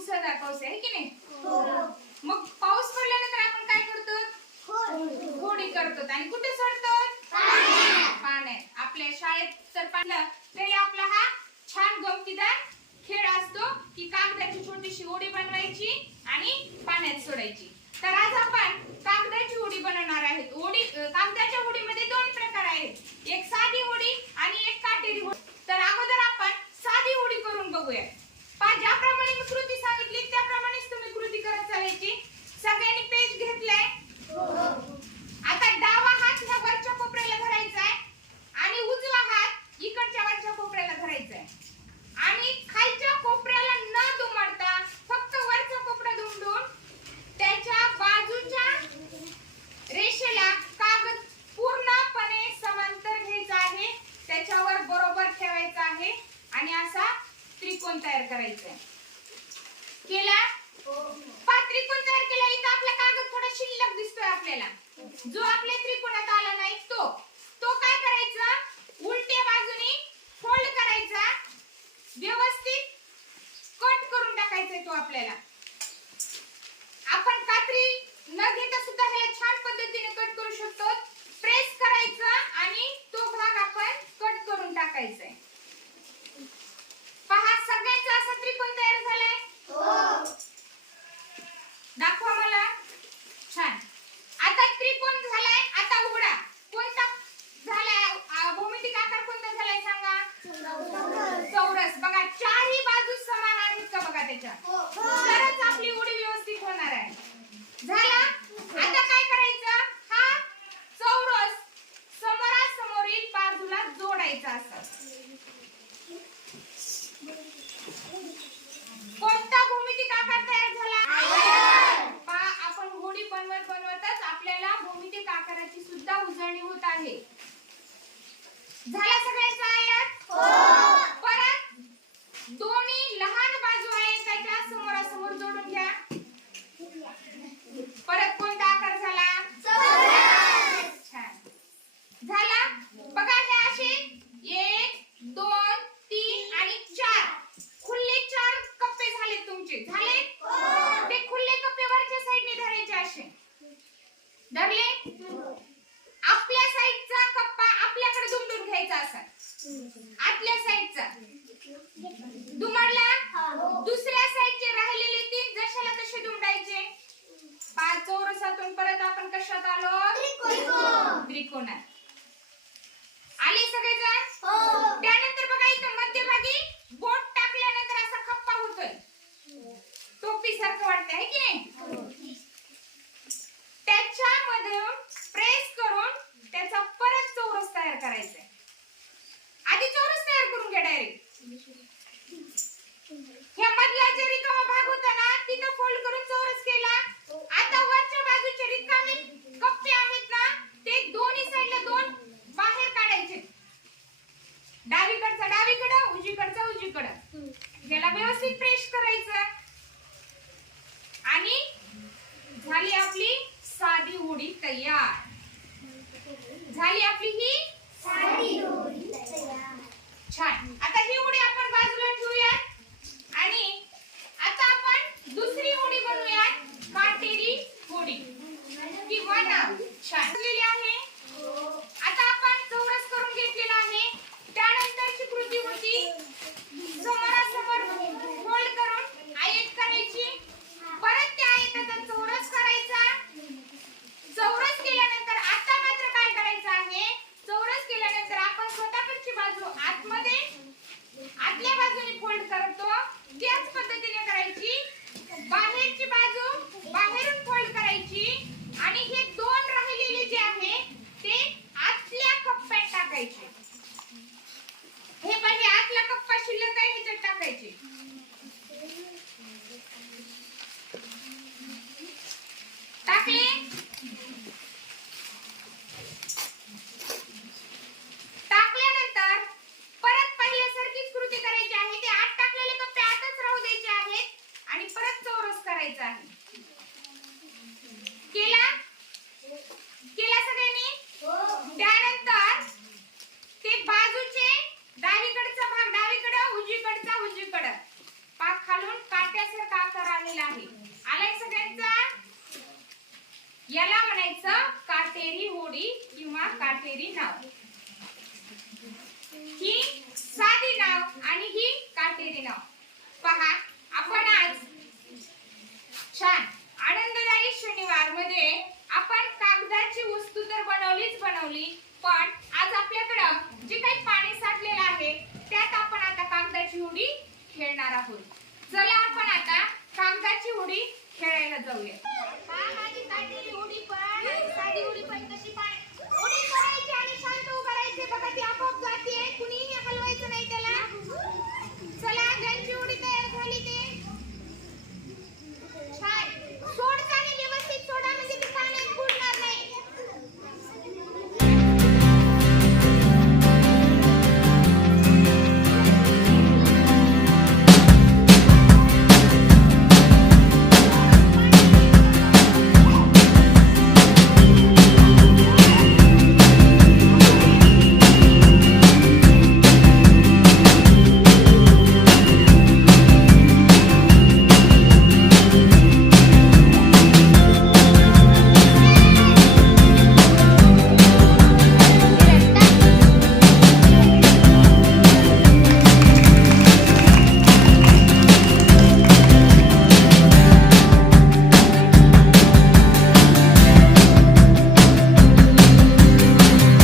मुसळधार पाऊस आहे की नाही? हो. मग पाऊस पडल्यानंतर आपण काय करतो? होडी करतो. आणि कुठे सोडतो? पाण्यात. आपल्या शाळेत जर पाहिलं तरी आपला हा छान गमतीदार खेळ असतो की कागदाची छोटीशी होडी बनवायची आणि पाण्यात सोडायची. आणि असा त्रिकोण तयार करायचा. केला? पाच त्रिकोण तयार केला. इथं आपला कागद थोडा शिल्लक दिसतोय आपल्याला. जो आपल्या त्रिकोणात आला नाही तो. तो काय करायचा? असा आतल्या साईडचा. दुमडला? दुसऱ्या साईडचे राहिलेले तीन जशाला तसे दुमडायचे? पाच चौरसातून परत आपण कशात आलो? त्रिकोणात. आले सगळेजण? हो. त्यानंतर बघा इथं मध्यभागी बोट टाकल्यानंतर असा खप्पा होतोय. टोपी सारखं वाटतंय की नाही? याला व्यवस्थित प्रेस करायचं आणि झाली आपली साधी होडी तयार. झाली आपली ही साधी होडी तयार. छान. आता आणि परत चौरस करायचा आहे. केला? लावली पण आज आपल्याकडं जे काही पाणी साठलेलं आहे त्यात आपण आता कागदाची उडी खेळणार आहोत. चला आपण आता कागदाची उडी खेळायला जाऊया.